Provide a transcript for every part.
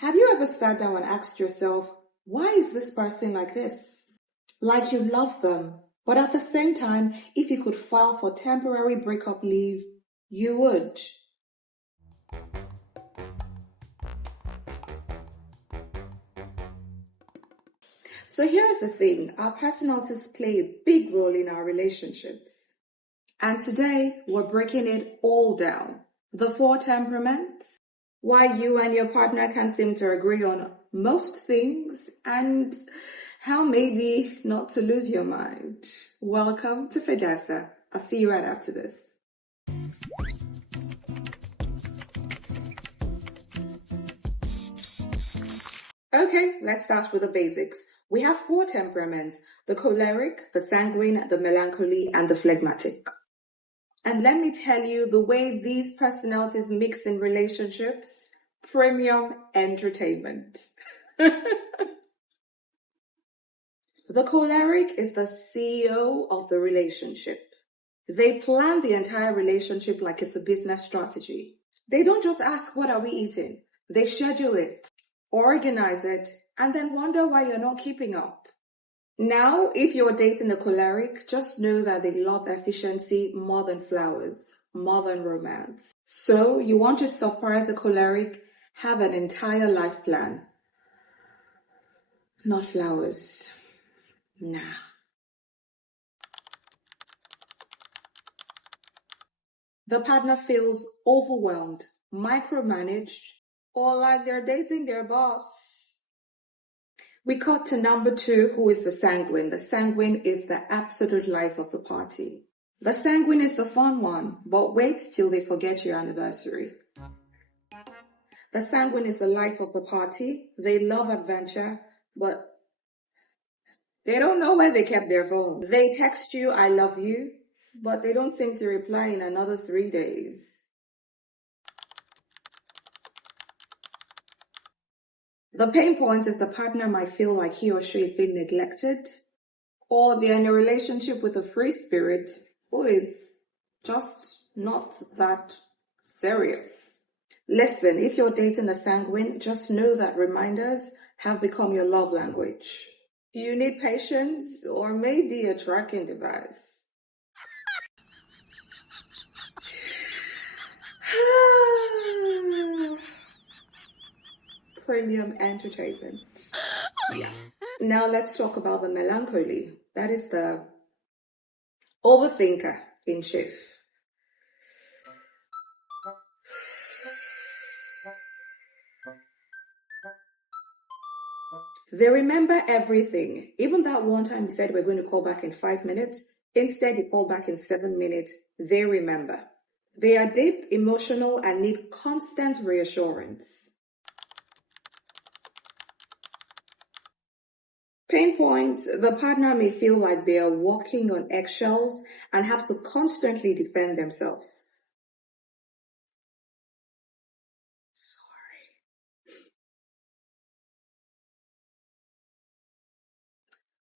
Have you ever sat down and asked yourself, why is this person like this? Like you love them, but at the same time, if you could file for temporary breakup leave, you would. So here's the thing, our personalities play a big role in our relationships. And today, we're breaking it all down. The 4 temperaments, why you and your partner can seem to agree on most things, and how maybe not to lose your mind. Welcome to Fedesa. I'll see you right after this. Okay, let's start with the basics. We have 4 temperaments, the choleric, the sanguine, the melancholy, and the phlegmatic. And let me tell you, the way these personalities mix in relationships, premium entertainment. The choleric is the CEO of the relationship. They plan the entire relationship like it's a business strategy. They don't just ask, what are we eating? They schedule it, organize it, and then wonder why you're not keeping up. Now, if you're dating a choleric, just know that they love efficiency more than flowers, more than romance. So, you want to surprise a choleric, have an entire life plan. Not flowers. Nah. The partner feels overwhelmed, micromanaged, or like they're dating their boss. We cut to number 2, who is the sanguine. The sanguine is the absolute life of the party. The sanguine is the fun one, but wait till they forget your anniversary. The sanguine is the life of the party. They love adventure, but they don't know where they kept their phone. They text you, I love you, but they don't seem to reply in another 3 days. The pain point is the partner might feel like he or she is being neglected, or they're in a relationship with a free spirit who is just not that serious. Listen, if you're dating a sanguine, just know that reminders have become your love language. You need patience or maybe a tracking device. Premium entertainment. Yeah. Now let's talk about the melancholy. That is the overthinker in chief. They remember everything. Even that one time you said we're going to call back in 5 minutes, instead you call back in 7 minutes, they remember. They are deep, emotional, and need constant reassurance. Pain points, the partner may feel like they are walking on eggshells and have to constantly defend themselves.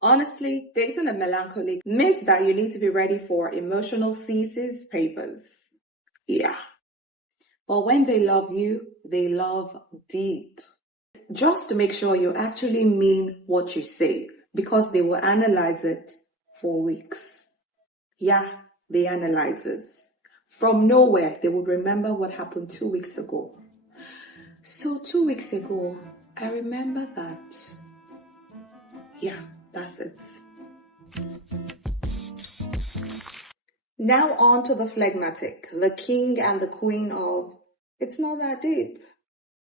Honestly, dating a melancholic means that you need to be ready for emotional thesis papers. Yeah. But when they love you, they love deep. Just to make sure you actually mean what you say, because they will analyze it for weeks. Yeah, they analyzes. From nowhere, they will remember what happened 2 weeks ago. So 2 weeks ago, I remember that. Yeah, that's it. Now on to the phlegmatic, the king and the queen of, it's not that deep.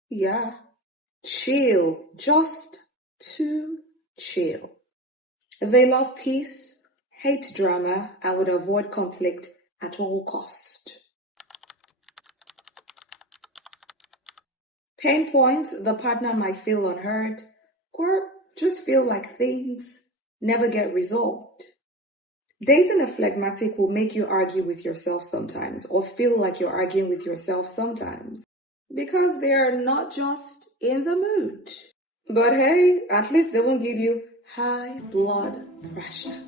Yeah, chill, just too chill. They love peace, hate drama, and would avoid conflict at all cost. Pain points, the partner might feel unheard or just feel like things never get resolved. Dating a phlegmatic will make you argue with yourself sometimes or feel like you're arguing with yourself sometimes because they're not just in the mood. But hey, at least they won't give you high blood pressure.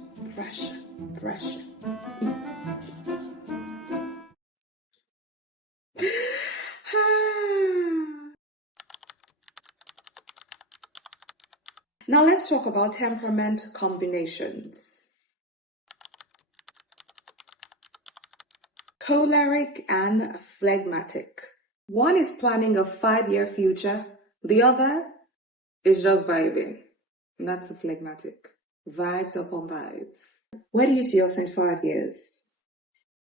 Now let's talk about temperament combinations. Choleric and phlegmatic. One is planning a 5-year future. The other is just vibing. And that's the phlegmatic. Vibes upon vibes. Where do you see us in 5 years?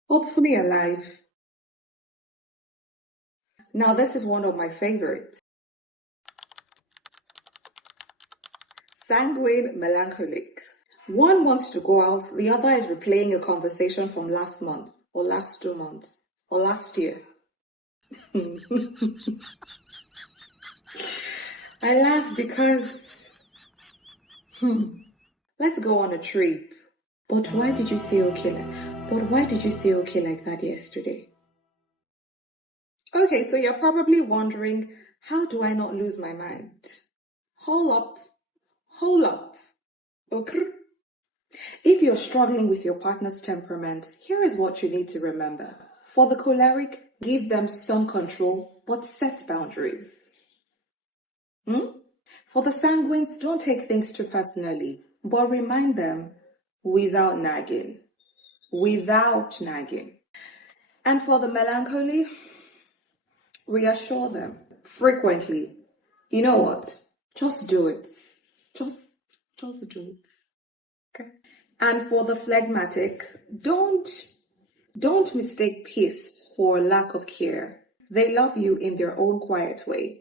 Hopefully alive. Now this is one of my favorites. Sanguine, melancholic. One wants to go out, the other is replaying a conversation from last month, or last 2 months, or last year. I laugh because, let's go on a trip. But why did you say okay like that yesterday? Okay, so you're probably wondering, how do I not lose my mind? Hold up. Okay. If you're struggling with your partner's temperament, here is what you need to remember. For the choleric, give them some control, but set boundaries. For the sanguines, don't take things too personally, but remind them without nagging. And for the melancholy, reassure them frequently. You know what? Just do it. Just do it. Okay. And for the phlegmatic, don't mistake peace for lack of care. They love you in their own quiet way.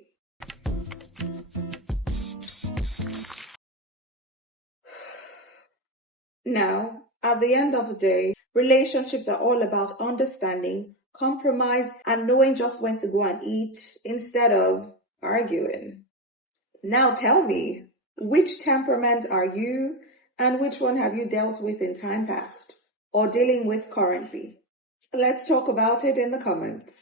Now, at the end of the day, relationships are all about understanding, compromise, and knowing just when to go and eat instead of arguing. Now tell me, which temperament are you and which one have you dealt with in time past or dealing with currently? Let's talk about it in the comments.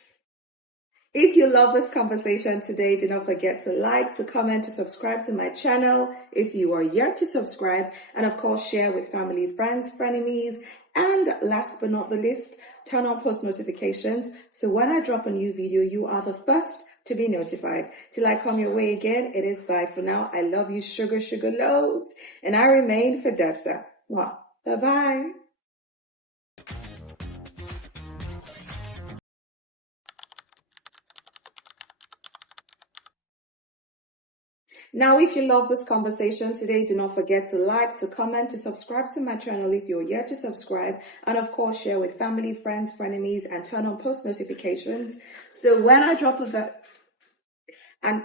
If you love this conversation today, do not forget to like, to comment, to subscribe to my channel if you are yet to subscribe, and of course share with family, friends, frenemies, and last but not the least, turn on post notifications so when I drop a new video, you are the first to be notified. Till I come your way again, it is bye for now. I love you, sugar loads, and I remain Fidessa. Bye-bye. Now, if you love this conversation today, do not forget to like, to comment, to subscribe to my channel if you're yet to subscribe, and of course share with family, friends, frenemies, and turn on post notifications so when I drop a and